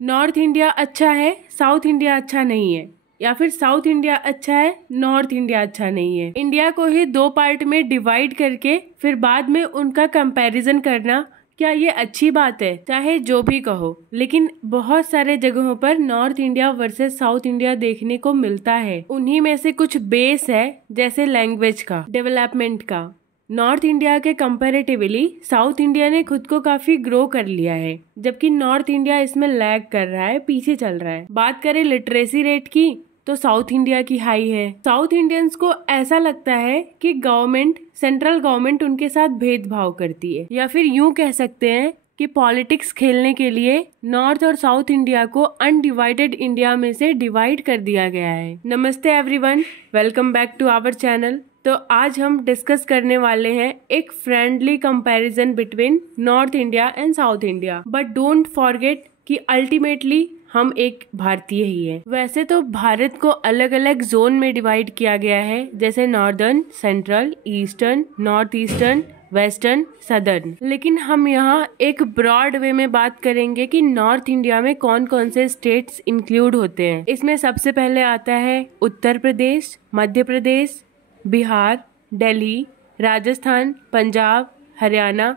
North India अच्छा है, south India अच्छा नहीं है, या फिर साउथ इंडिया अच्छा है, नॉर्थ इंडिया अच्छा नहीं है। इंडिया को ही दो पार्ट में डिवाइड करके फिर बाद में उनका कंपैरिजन करना, क्या ये अच्छी बात है? चाहे जो भी कहो, लेकिन बहुत सारे जगहों पर north India versus south India देखने को मिलता है। उन्हीं में से कुछ बेस है, जैसे लैंग्वेज का, डेवलपमेंट का। नॉर्थ इंडिया के कंपैरेटिवली साउथ इंडिया ने खुद को काफी ग्रो कर लिया है, जबकि नॉर्थ इंडिया इसमें लैग कर रहा है, पीछे चल रहा है। बात करें लिटरेसी रेट की, तो साउथ इंडिया की हाई है। साउथ इंडियंस को ऐसा लगता है कि गवर्नमेंट, सेंट्रल गवर्नमेंट उनके साथ भेदभाव करती है, या फिर यूं कह सकते हैं कि पॉलिटिक्स खेलने के लिए नॉर्थ और साउथ इंडिया को अनडिवाइडेड इंडिया में से डिवाइड कर दिया गया है। नमस्ते everyone, welcome back to our channel. तो आज हम डिस्कस करने वाले हैं एक friendly comparison between north India and south India. But don't forget कि अल्टीमेटली हम एक भारतीय ही है। वैसे तो भारत को अलग अलग जोन में डिवाइड किया गया है, जैसे northern, central, eastern, north eastern, western, southern. लेकिन हम यहाँ एक ब्रॉड वे में बात करेंगे कि नॉर्थ इंडिया में कौन कौन से स्टेट्स इंक्लूड होते हैं। इसमें सबसे पहले आता है उत्तर प्रदेश, मध्य प्रदेश, बिहार, दिल्ली, राजस्थान, पंजाब, हरियाणा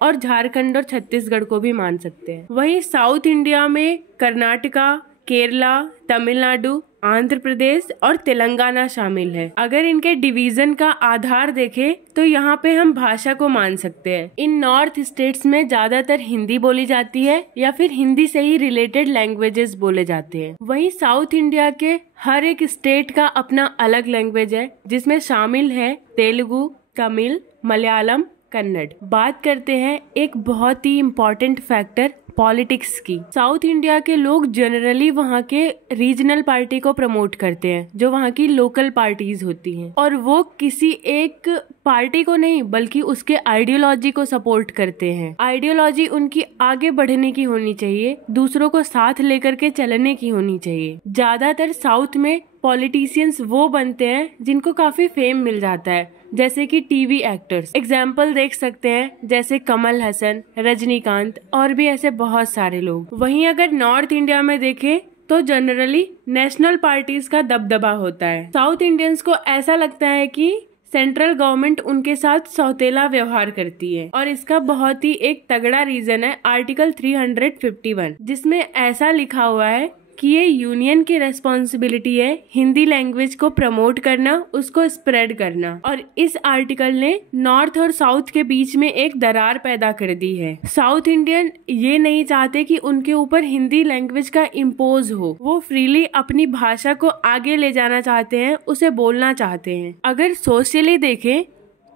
और झारखंड और छत्तीसगढ़ को भी मान सकते हैं। वहीं साउथ इंडिया में कर्नाटका, केरला, तमिलनाडु, आंध्र प्रदेश और तेलंगाना शामिल है। अगर इनके डिवीजन का आधार देखें तो यहाँ पे हम भाषा को मान सकते हैं। इन नॉर्थ स्टेट्स में ज्यादातर हिंदी बोली जाती है, या फिर हिंदी से ही रिलेटेड लैंग्वेजेस बोले जाते हैं। वहीं साउथ इंडिया के हर एक स्टेट का अपना अलग लैंग्वेज है, जिसमें शामिल है तेलुगु, तमिल, मलयालम, कन्नड़। बात करते हैं एक बहुत ही इम्पोर्टेंट फैक्टर पॉलिटिक्स की। साउथ इंडिया के लोग जनरली वहाँ के रीजनल पार्टी को प्रमोट करते हैं, जो वहाँ की लोकल पार्टीज होती हैं, और वो किसी एक पार्टी को नहीं बल्कि उसके आइडियोलॉजी को सपोर्ट करते हैं। आइडियोलॉजी उनकी आगे बढ़ने की होनी चाहिए, दूसरों को साथ लेकर के चलने की होनी चाहिए। ज्यादातर साउथ में पॉलिटिशियंस वो बनते हैं जिनको काफी फेम मिल जाता है, जैसे कि टीवी एक्टर्स। एग्जाम्पल देख सकते हैं, जैसे कमल हसन, रजनीकांत और भी ऐसे बहुत सारे लोग। वहीं अगर नॉर्थ इंडिया में देखें तो जनरली नेशनल पार्टीज का दबदबा होता है। साउथ इंडियंस को ऐसा लगता है कि सेंट्रल गवर्नमेंट उनके साथ सौतेला व्यवहार करती है, और इसका बहुत ही एक तगड़ा रीजन है आर्टिकल 351, जिसमें ऐसा लिखा हुआ है कि ये यूनियन की रेस्पॉन्सिबिलिटी है हिंदी लैंग्वेज को प्रमोट करना, उसको स्प्रेड करना। और इस आर्टिकल ने नॉर्थ और साउथ के बीच में एक दरार पैदा कर दी है। साउथ इंडियन ये नहीं चाहते कि उनके ऊपर हिंदी लैंग्वेज का इम्पोज हो, वो फ्रीली अपनी भाषा को आगे ले जाना चाहते हैं, उसे बोलना चाहते हैं। अगर सोशली देखें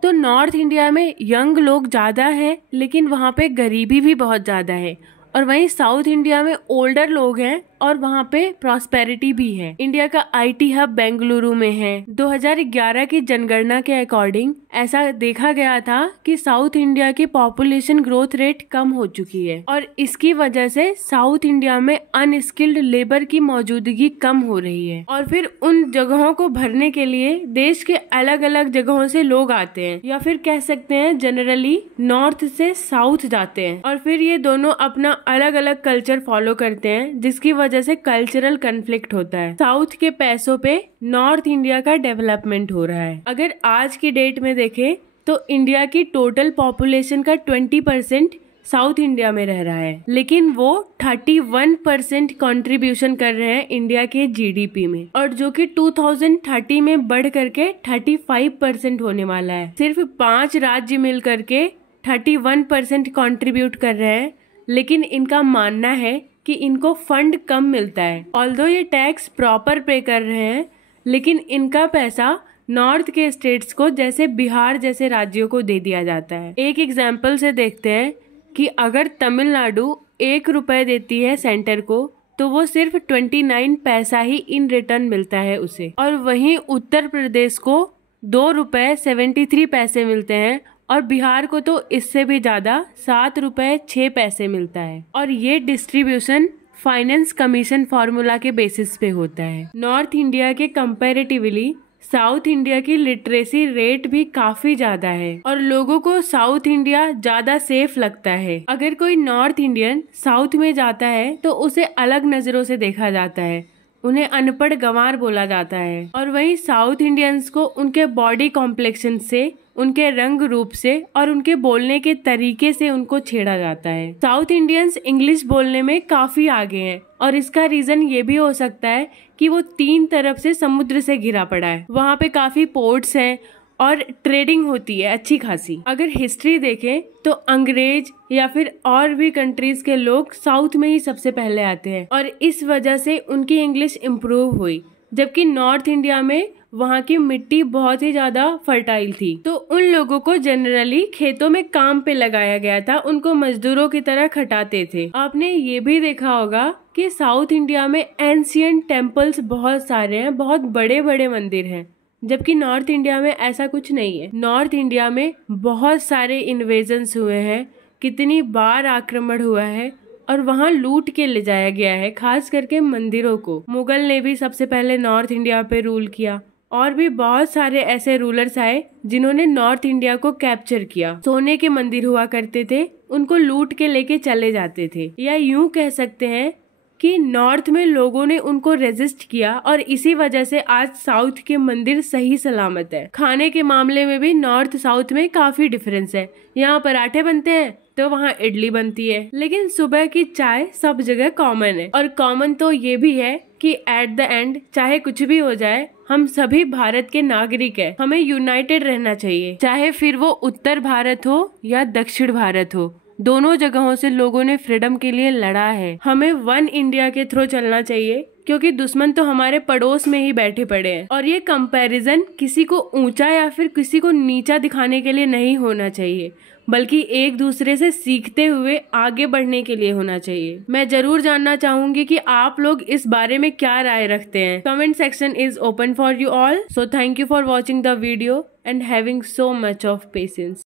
तो नॉर्थ इंडिया में यंग लोग ज्यादा है, लेकिन वहाँ पे गरीबी भी बहुत ज्यादा है। और वहीं साउथ इंडिया में ओल्डर लोग हैं और वहाँ पे प्रॉस्पेरिटी भी है। इंडिया का आईटी हब बेंगलुरु में है। 2011 की जनगणना के अकॉर्डिंग ऐसा देखा गया था कि साउथ इंडिया की पॉपुलेशन ग्रोथ रेट कम हो चुकी है, और इसकी वजह से साउथ इंडिया में अनस्किल्ड लेबर की मौजूदगी कम हो रही है। और फिर उन जगहों को भरने के लिए देश के अलग अलग जगहों से लोग आते हैं, या फिर कह सकते हैं जनरली नॉर्थ से साउथ जाते हैं, और फिर ये दोनों अपना अलग अलग कल्चर फॉलो करते हैं, जिसकी वजह से कल्चरल कन्फ्लिक्ट होता है। साउथ के पैसों पे नॉर्थ इंडिया का डेवलपमेंट हो रहा है। अगर आज की डेट में देखें तो इंडिया की टोटल पॉपुलेशन का 20% साउथ इंडिया में रह रहा है, लेकिन वो 31% कंट्रीब्यूशन कर रहे हैं इंडिया के जीडीपी में, और जो कि 2030 में बढ़ करके 35% होने वाला है। सिर्फ 5 राज्य मिल करके 31% कंट्रीब्यूट कर रहे हैं, लेकिन इनका मानना है कि इनको फंड कम मिलता है। ऑल्दो ये टैक्स प्रॉपर पे कर रहे हैं, लेकिन इनका पैसा नॉर्थ के स्टेट्स को, जैसे बिहार जैसे राज्यों को दे दिया जाता है। एक एग्जाम्पल से देखते हैं कि अगर तमिलनाडु 1 रुपए देती है सेंटर को, तो वो सिर्फ 29 पैसा ही इन रिटर्न मिलता है उसे। और वहीं उत्तर प्रदेश को 2 रुपए 73 पैसे मिलते हैं, और बिहार को तो इससे भी ज्यादा 7 रुपए 6 पैसे मिलता है। और ये डिस्ट्रीब्यूशन फाइनेंस कमीशन फॉर्मूला के बेसिस पे होता है। नॉर्थ इंडिया के कंपैरेटिवली साउथ इंडिया की लिटरेसी रेट भी काफी ज्यादा है और लोगों को साउथ इंडिया ज्यादा सेफ लगता है। अगर कोई नॉर्थ इंडियन साउथ में जाता है तो उसे अलग नजरों से देखा जाता है, उन्हें अनपढ़ गंवार बोला जाता है। और वहीं साउथ इंडियंस को उनके बॉडी कॉम्प्लेक्शन से, उनके रंग रूप से और उनके बोलने के तरीके से उनको छेड़ा जाता है। साउथ इंडियंस इंग्लिश बोलने में काफी आगे हैं और इसका रीजन ये भी हो सकता है कि वो 3 तरफ से समुद्र से घिरा पड़ा है। वहाँ पे काफी पोर्ट्स हैं और ट्रेडिंग होती है अच्छी खासी। अगर हिस्ट्री देखें तो अंग्रेज या फिर और भी कंट्रीज के लोग साउथ में ही सबसे पहले आते हैं और इस वजह से उनकी इंग्लिश इम्प्रूव हुई। जबकि नॉर्थ इंडिया में वहाँ की मिट्टी बहुत ही ज्यादा फर्टाइल थी, तो उन लोगों को जनरली खेतों में काम पे लगाया गया था, उनको मजदूरों की तरह खटाते थे। आपने ये भी देखा होगा कि साउथ इंडिया में एंशियंट टेम्पल्स बहुत सारे हैं, बहुत बड़े बड़े मंदिर हैं, जबकि नॉर्थ इंडिया में ऐसा कुछ नहीं है। नॉर्थ इंडिया में बहुत सारे इन्वेजन्स हुए हैं, कितनी बार आक्रमण हुआ है और वहाँ लूट के ले जाया गया है, खास करके मंदिरों को। मुगल ने भी सबसे पहले नॉर्थ इंडिया पे रूल किया और भी बहुत सारे ऐसे रूलर्स आए जिन्होंने नॉर्थ इंडिया को कैप्चर किया। सोने के मंदिर हुआ करते थे, उनको लूट के लेके चले जाते थे। या यूं कह सकते हैं कि नॉर्थ में लोगों ने उनको रेजिस्ट किया और इसी वजह से आज साउथ के मंदिर सही सलामत है। खाने के मामले में भी नॉर्थ साउथ में काफी डिफरेंस है। यहाँ पराठे बनते हैं तो वहाँ इडली बनती है, लेकिन सुबह की चाय सब जगह कॉमन है। और कॉमन तो ये भी है कि एट द एंड चाहे कुछ भी हो जाए, हम सभी भारत के नागरिक हैं। हमें यूनाइटेड रहना चाहिए, चाहे फिर वो उत्तर भारत हो या दक्षिण भारत हो। दोनों जगहों से लोगों ने फ्रीडम के लिए लड़ा है। हमें वन इंडिया के थ्रू चलना चाहिए, क्योंकि दुश्मन तो हमारे पड़ोस में ही बैठे पड़े हैं। और ये कंपैरिजन किसी को ऊंचा या फिर किसी को नीचा दिखाने के लिए नहीं होना चाहिए, बल्कि एक दूसरे से सीखते हुए आगे बढ़ने के लिए होना चाहिए। मैं जरूर जानना चाहूंगी कि आप लोग इस बारे में क्या राय रखते हैं। Comment section is open for you all. So thank you for watching the video and having so much of patience.